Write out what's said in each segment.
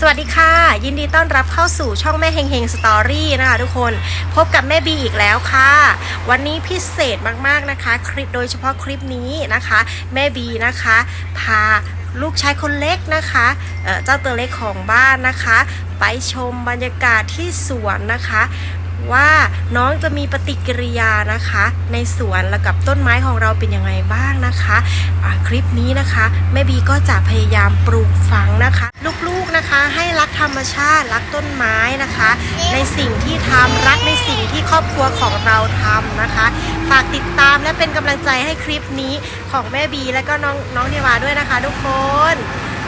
สวัสดีค่ะ ยินดีต้อนรับเข้าสู่ช่องแม่เฮงเฮงสตอรี่นะคะทุกคนพบกับแม่บีอีกแล้วค่ะ วันนี้พิเศษมากๆนะคะ คลิปโดยเฉพาะคลิปนี้นะคะ แม่บีนะคะ พาลูกชายคนเล็กนะคะเเจ้าตัวเล็กของบ้านนะคะ ไปชมบรรยากาศที่สวนนะคะ ว่าน้องจะมีปฏิกิริยานะคะ ในสวนและกับต้นไม้ของเราเป็นยังไงบ้างนะคะอ่าคลิปนี้นะคะแม่บีก็จะพยายามปลูกฝังนะคะ ลูกๆนะคะให้รักธรรมชาติรักต้นไม้นะคะ ในสิ่งที่ทำรักในสิ่งที่ครอบครัวของเราทำนะคะ ฝากติดตามและเป็นกำลังใจให้คลิปนี้ของแม่บีและก็น้องน้องเทวาด้วยนะคะ ทุกคน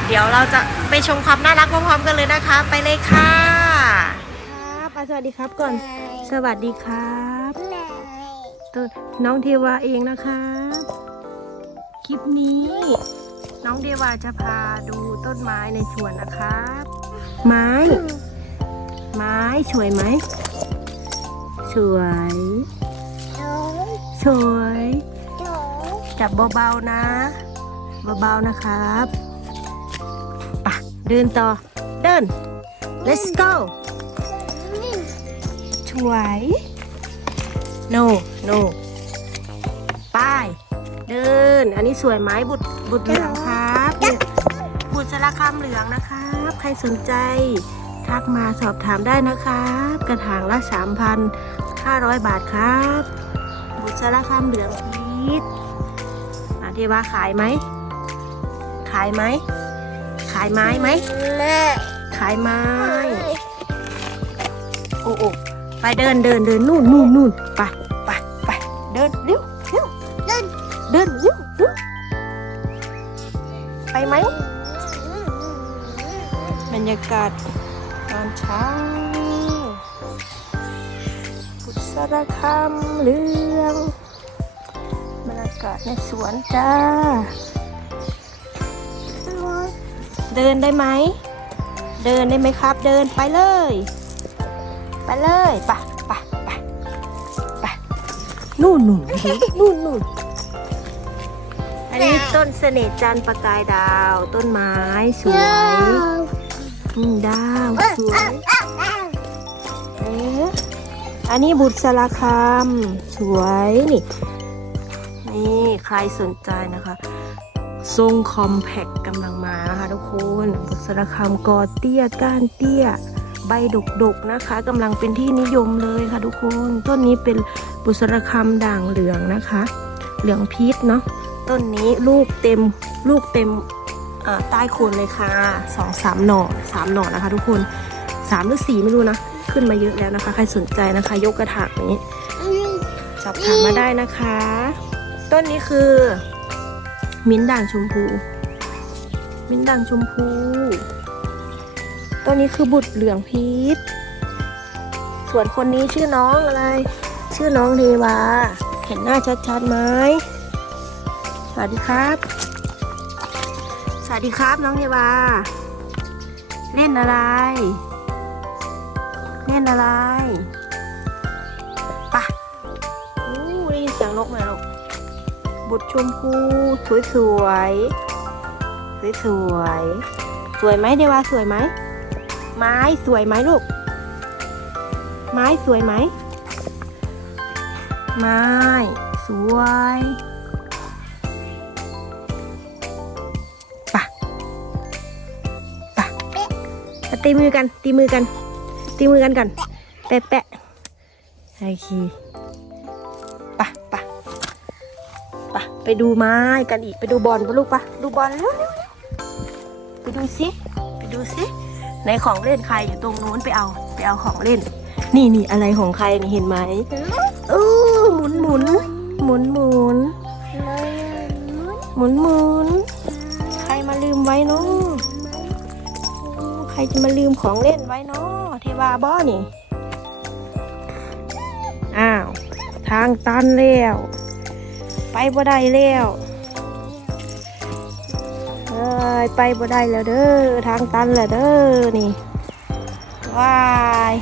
เดี๋ยวเราจะไปชมความน่ารักพร้อมๆกันเลยนะคะ ไปเลยค่ะ ครับอะสวัสดีครับก่อน สวัสดีครับตัวน้องเทวาเองนะครับ คลิปนี้ น้องเทวาจะพาดูต้นไม้ในสวนนะครับ ไม้ ไม้สวยไหม สวย สวย จับเบาๆนะ เบาๆนะครับ ไปะเดินต่อ เดิน let's go ส วย no no ไปเดิน อันนี้สวยไหมบุตรบุตรเหลืองครับเนี่ยบุตรสารคามเหลืองนะครับ ใครสนใจ ทักมาสอบถามได้นะครับ กระถางละ3,500 บาทครับ บุตรสารคามเหลืองพีชอาเทวาขายไหม ขายไหม ขายไม้ไหม ขายไม้ โอ้โอ้ ไปเดินเดินเดินนู่นนู่นนู่นไปไปไปเดินเร็วเร็วเดินเดินเร็วเร็วไปไหมบรรยากาศตอนเช้าบุษราคำเหลืองบรรยากาศในสวนจ้า เดินได้ไหม เดินได้ไหมครับ เดินไปเลย ไปเลยไปไปไปไปนู่นนู่นนู่นนู่นอันนี้ต้นเสน่ห์จันทร์ประกายดาว ต้นไม้สวยอืมดาวสวยเอ๊ะอันนี้บุตรสารคามสวยนี่นี่ใครสนใจนะคะ ทรงคอมแพคกำลังมานะคะทุกคนบุษรคามกอเตี้ยก้านเตี้ย ใบดกๆนะคะกำลังเป็นที่นิยมเลยค่ะทุกคน ต้นนี้เป็นบุษรคามด่างเหลืองนะคะ เหลืองพีชเนาะต้นนี้ลูกเต็มลูกเต็มใต้โคนเลยค่ะสองสามหน่อสามหน่อนะคะ ทุกคนสามหรือสี่ไม่รู้นะ ขึ้นมาเยอะแล้วนะคะ ใครสนใจนะคะ ยกกระถางนี้สอบถามมาได้นะคะ ต้นนี้คือ มิ้นด่างชมพู มิ้นด่างชมพู ตัวนี้คือบุตรเหลืองพีชส่วนคนนี้ชื่อน้องอะไร ชื่อน้องเดวา เห็นหน้าชัดๆไหมสวัสดีครับ สวัสดีครับน้องเดวา เล่นอะไร เล่นอะไรปะอู้ได้ยินเสียงนกไหมลูกบุตรชมพูสวยสวยสวยสวยๆสวยไหมเดวาสวยไหม ไม้สวยไหมลูก ไม้สวยไหม ไม้สวยปะปะมาตีมือกัน ตีมือกัน ตีมือกันกันแปะแปะโอเคปะปะปะไปดูไม้กันอีก ไปดูบอลปะลูกปะดูบอลเร็วๆไปดูสิ ไปดูสิ ในของเล่นใครอยู่ตรงนู้นไปเอา ไปเอาของเล่น นี่นี่อะไรของใครนี่เห็นไหมเอู้หมุนหมุนหมุนหมุนหมุนหมุนใครมาลืมไว้เนาะอู้ใครจะมาลืมของเล่นไว้เนาะเทวาบ้อนี่อ้าว ทางตันแล้ว ไปบ่ได้แล้ว เอ้ยไปบ่ได้แล้วเด้อทางตันแล้วเด้อนี่ว้าย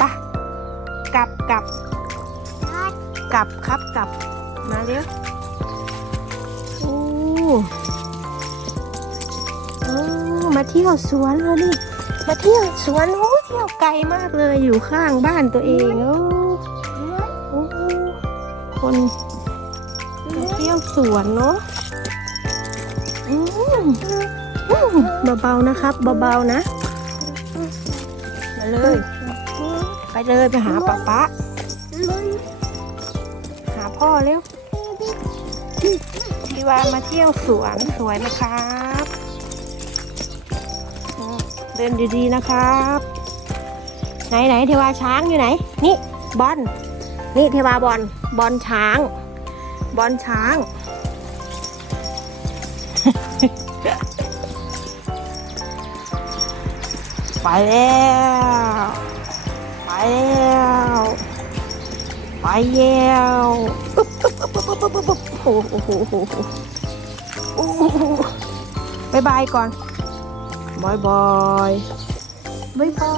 ปะกลับกลับกลับครับกลับมาเร็วอู้อู้มาเที่ยวสวนเลยนี่มาเที่ยวสวนโอ้เที่ยวไกลมากเลยอยู่ข้างบ้านตัวเองโอ้โอ้คนมาเที่ยวสวนเนาะ เบาๆนะครับเบาๆนะ มาเลย ไปเลยไปหาป๊าป๊าหาพ่อเร็วพี่วามาเที่ยวสวนสวยไหมครับ เดินดีๆนะครับ ไหนไหนเทวาช้างอยู่ไหน นี่บอลนี่เทวาบอลบอลช้าง บอลช้าง ไปแล้ว ไปแล้ว ไปแล้วบปึ๊บปึ๊บปึ๊บปึ๊บปึ๊บโอ้โหโอ้โหบายบายก่อนบายบายบายบา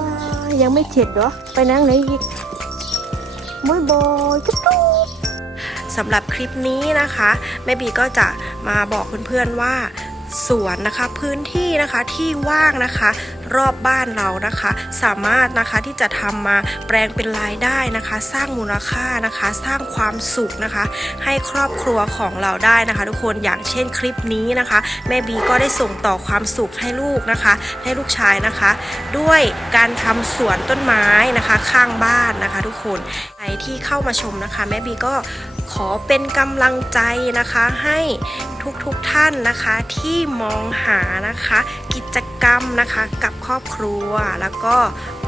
ยยังไม่เสร็จเหรอ ไปนั่งไหนอีกบายบายจุ๊บจุ๊บสำหรับคลิปนี้นะคะแม่บีก็จะมาบอกเพื่อนๆว่าสวนนะคะพื้นที่นะคะที่ว่างนะคะ รอบบ้านเรานะคะ สามารถนะคะที่จะทำมาแปลงเป็นรายได้นะคะ สร้างมูลค่านะคะ สร้างความสุขนะคะ ให้ครอบครัวของเราได้นะคะ ทุกคนอย่างเช่นคลิปนี้นะคะ แม่บีก็ได้ส่งต่อความสุขให้ลูกนะคะ ให้ลูกชายนะคะ ด้วยการทำสวนต้นไม้นะคะ ข้างบ้านนะคะ ทุกคนใครที่เข้ามาชมนะคะ แม่บีก็ ขอเป็นกำลังใจนะคะให้ทุกๆทท่านนะคะที่มองหานะคะ กิจกรรมนะคะกับครอบครัว แล้วก็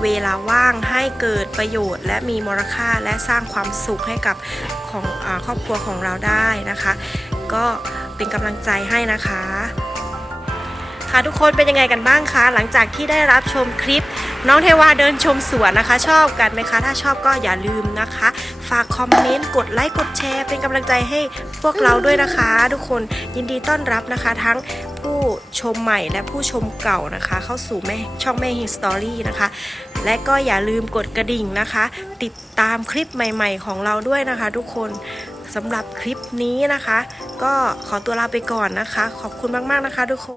เวลาว่างให้เกิดประโยชน์ และมีมูลค่าและสร้างความสุขให้กับของอครอบครัวของเราได้นะคะ ก็เป็นกำลังใจให้นะคะ ค่ะทุกคนเป็นยังไงกันบ้างคะ หลังจากที่ได้รับชมคลิป น้องเทวาเดินชมสวนนะคะ ชอบกันไหมคะ ถ้าชอบก็อย่าลืมนะคะ ฝากคอมเมนต์กดไลค์กดแชร์ เป็นกำลังใจให้พวกเราด้วยนะคะ ทุกคนยินดีต้อนรับนะคะ ทั้งผู้ชมใหม่และผู้ชมเก่านะคะ เข้าสู่แม่ช่องแม่ฮิสตอรี่นะคะ และก็อย่าลืมกดกระดิ่งนะคะ ติดตามคลิปใหม่ๆ ของเราด้วยนะคะ ทุกคนสำหรับคลิปนี้นะคะ ก็ขอตัวลาไปก่อนนะคะ ขอบคุณมากๆนะคะทุกคน